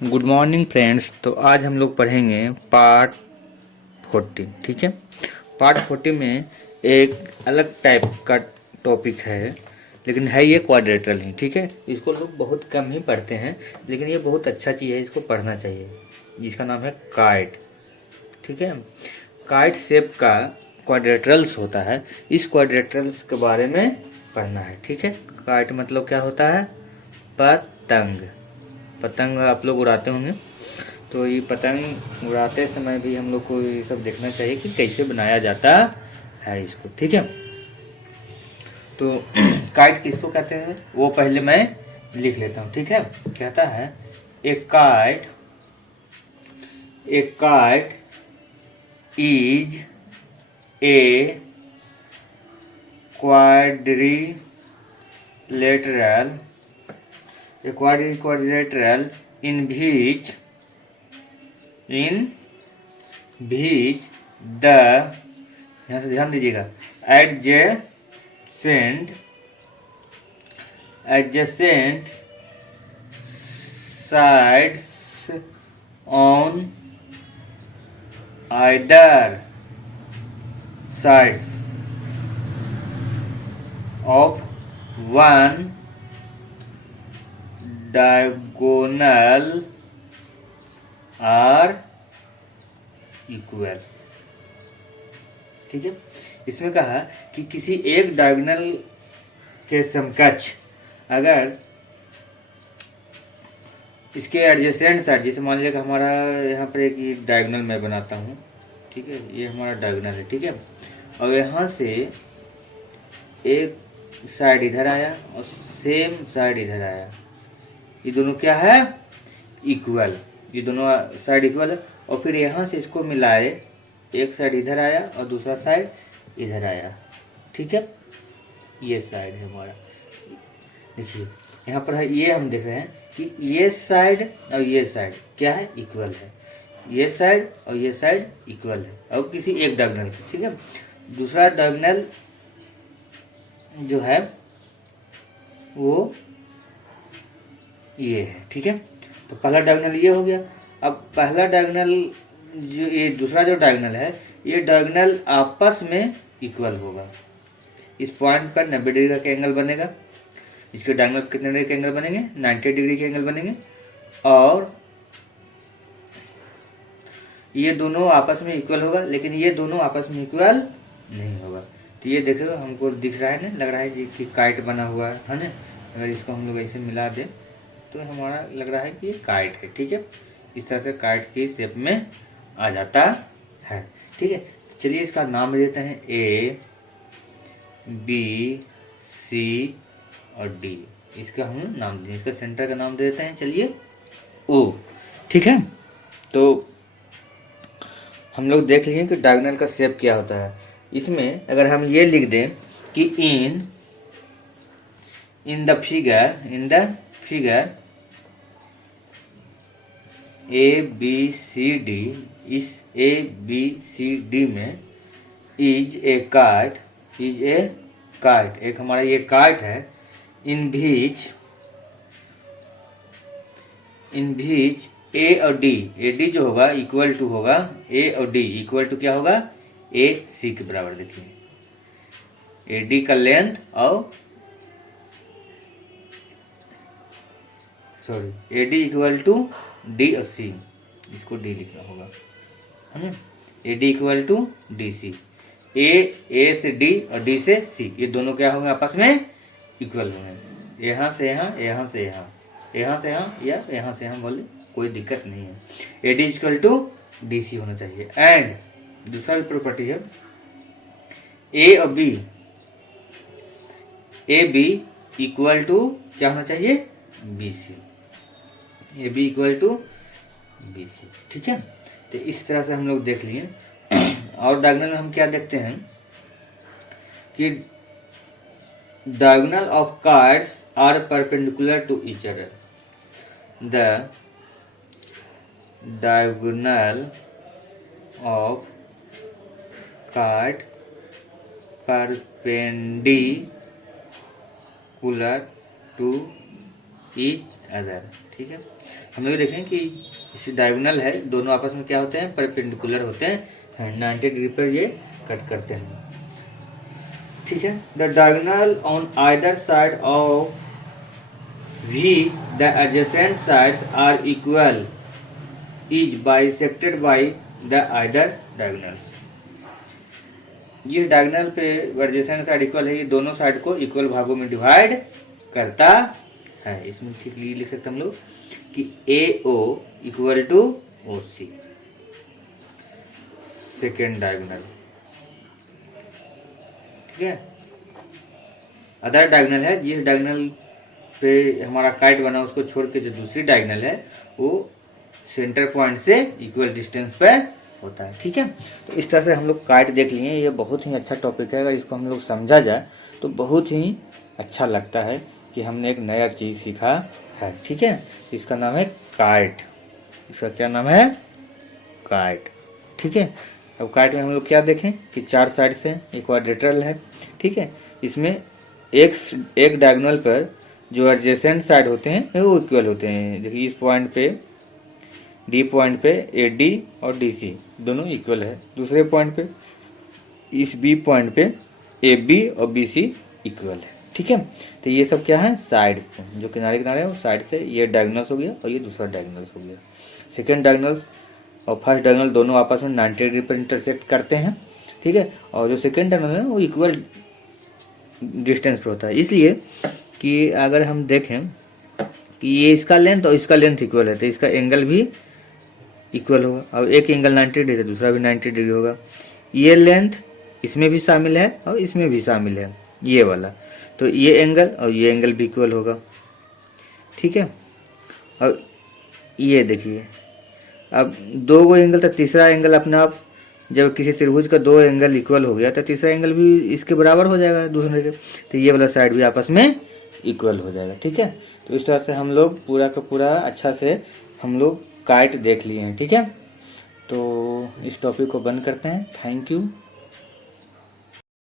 Good morning friends. तो आज हम लोग पढ़ेंगे पार्ट 40। ठीक है, पार्ट 40 में एक अलग टाइप का टॉपिक है, लेकिन है ये क्वाड्रेटरल ही। ठीक है, इसको लोग बहुत कम ही पढ़ते हैं, लेकिन ये बहुत अच्छा चीज़ है, इसको पढ़ना चाहिए। जिसका नाम है काइट। ठीक है, काइट शेप का क्वाड्रेटरल्स होता है। इस क्वाड्रेटरल्स के बारे में पढ़ना है। ठीक है, काइट मतलब क्या होता है? पतंग। पतंग आप लोग उड़ाते होंगे, तो ये पतंग उड़ाते समय भी हम लोग को ये सब देखना चाहिए कि कैसे बनाया जाता है इसको। ठीक है, तो काइट किसको कहते हैं वो पहले मैं लिख लेता हूँ। ठीक है, कहता है ए kite is a quadrilateral in which the, यहाँ से ध्यान दीजिएगा, adjacent sides on either sides of one diagonal are equal। ठीक है, इसमें कहा कि किसी एक डायगोनल के समकक्ष अगर इसके एडजेसेंट साइड, जैसे मान लीजिए कि हमारा यहाँ पर एक डायगोनल मैं बनाता हूँ। ठीक है, ये हमारा डायगोनल है। ठीक है, और यहाँ से एक साइड इधर आया और सेम साइड इधर आया, ये दोनों क्या है? इक्वल। ये दोनों साइड इक्वल है। और फिर यहाँ से इसको मिलाए, एक साइड इधर आया और दूसरा साइड इधर आया। ठीक है, ये साइड है हमारा। देखिए यहाँ पर है, ये हम देख रहे हैं कि ये साइड और ये साइड क्या है? इक्वल है। ये साइड और ये साइड इक्वल है, और किसी एक डायगोनल की। ठीक है, दूसरा डायगोनल जो है वो ये है। ठीक है, तो पहला डायगोनल ये हो गया। अब पहला डायगोनल जो, ये दूसरा जो डायगोनल है, ये डायगोनल आपस में इक्वल होगा। इस पॉइंट पर 90 डिग्री का एंगल बनेगा। इसके डायगोनल कितने डिग्री के एंगल बनेंगे? 90 डिग्री के एंगल बनेंगे। और ये दोनों आपस में इक्वल होगा, लेकिन ये दोनों आपस में इक्वल नहीं होगा। तो ये देखो हमको दिख रहा है ना, लग रहा है कि काइट बना हुआ है ना। अगर इसको हम लोग ऐसे मिला दें तो हमारा लग रहा है कि ये काइट है। ठीक है, इस तरह से काइट की शेप में आ जाता है। ठीक है, तो चलिए इसका नाम देते हैं ए, बी, सी और डी। इसका हम नाम दें, इसका सेंटर का नाम देते हैं, चलिए, ओ। ठीक है, तो हम लोग देख लिए कि डायगोनल का शेप क्या होता है। इसमें अगर हम ये लिख दें कि in the figure A B C D, इस ए बी सी डी में इज ए काइट, एक हमारा ये काइट है। इन बीच ए और डी, ए डी जो होगा इक्वल टू होगा, ए और डी इक्वल टू क्या होगा? ए सी के बराबर। देखिए ए डी का लेंथ और A D equal to D और सी, इसको डी लिखना होगा, है ना। A D equal to D C, A से डी और डी से सी, ये दोनों क्या होंगे? आपस में इक्वल होंगे। यहाँ से यहाँ, यहाँ से यहाँ, यहाँ से यहाँ, या यहाँ से यहाँ, बोले कोई दिक्कत नहीं है। A D equal to D C होना चाहिए। एंड दूसरा भी प्रॉपर्टी है, ए बी इक्वल टू क्या होना चाहिए? B C, A B equal to B C. ठीक है, तो इस तरह से हम लोग देख लिए। और डायगोनल में हम क्या देखते हैं कि diagonal of cards are perpendicular to each other. The diagonal of card perpendicular to each other। ठीक है, हम लोग देखें कि इस डायगोनल है, दोनों आपस में क्या होते हैं, परपेंडिकुलर होते हैं, 90 डिग्री पर ये कट करते हैं। ठीक है, the diagonal on either side of which the adjacent sides are equal is bisected by the either diagonals. जिस डायगोनल पे एडजेसेंट साइड इक्वल है, ये दोनों साइड को इक्वल भागों में डिवाइड करता है। इसमें ठीक लिख सकते हम लोग कि ए ओ इक्वल टू ओ सी, सेकेंड डायगोनल। ठीक है, अदर डायगोनल है, जिस डायगोनल पे हमारा काइट बना उसको छोड़ के जो दूसरी डायगोनल है वो सेंटर पॉइंट से इक्वल डिस्टेंस पर होता है। ठीक है, तो इस तरह से हम लोग काइट देख लिए। ये बहुत ही अच्छा टॉपिक है, अगर इसको हम लोग समझा जाए तो बहुत ही अच्छा लगता है कि हमने एक नया चीज़ सीखा है। ठीक है, इसका नाम है काइट। इसका क्या नाम है, काइट। ठीक है, अब काइट में हम लोग क्या देखें कि 4 साइड से एक क्वाड्रेटरल है। ठीक है, इसमें एक डायगोनल पर जो एडजेसेंट साइड होते हैं वो इक्वल होते हैं। देखिए इस पॉइंट पे, डी पॉइंट पे ए डी और डी सी दोनों इक्वल है। दूसरे पॉइंट पे इस बी पॉइंट पे ए बी और बी सी इक्वल है। ठीक है, तो ये सब क्या है, साइड से, जो किनारे किनारे है वो साइड से। ये डायगोनल्स हो गया और ये दूसरा डायगोनल्स हो गया। सेकेंड डायगोनल्स और फर्स्ट डायगोनल दोनों आपस में 90 डिग्री पर इंटरसेक्ट करते हैं। ठीक है, और जो सेकेंड डायगोनल है वो इक्वल डिस्टेंस पर होता है, इसलिए कि अगर हम देखें कि ये इसका लेंथ और इसका लेंथ इक्वल है तो इसका एंगल भी इक्वल होगा। अब एक एंगल 90 डिग्री से दूसरा भी 90 डिग्री होगा। ये लेंथ इसमें भी शामिल है और इसमें भी शामिल है, ये वाला, तो ये एंगल और ये एंगल भी इक्वल होगा। ठीक है, और ये देखिए अब दो गो एंगल, तो तीसरा एंगल अपने आप, जब किसी त्रिभुज का दो एंगल इक्वल हो गया तो तीसरा एंगल भी इसके बराबर हो जाएगा दूसरे के, तो ये वाला साइड भी आपस में इक्वल हो जाएगा। ठीक है, तो इस तरह से हम लोग पूरा का पूरा अच्छा से हम लोग काइट देख लिए हैं। ठीक है, तो इस टॉपिक को बंद करते हैं। Thank you.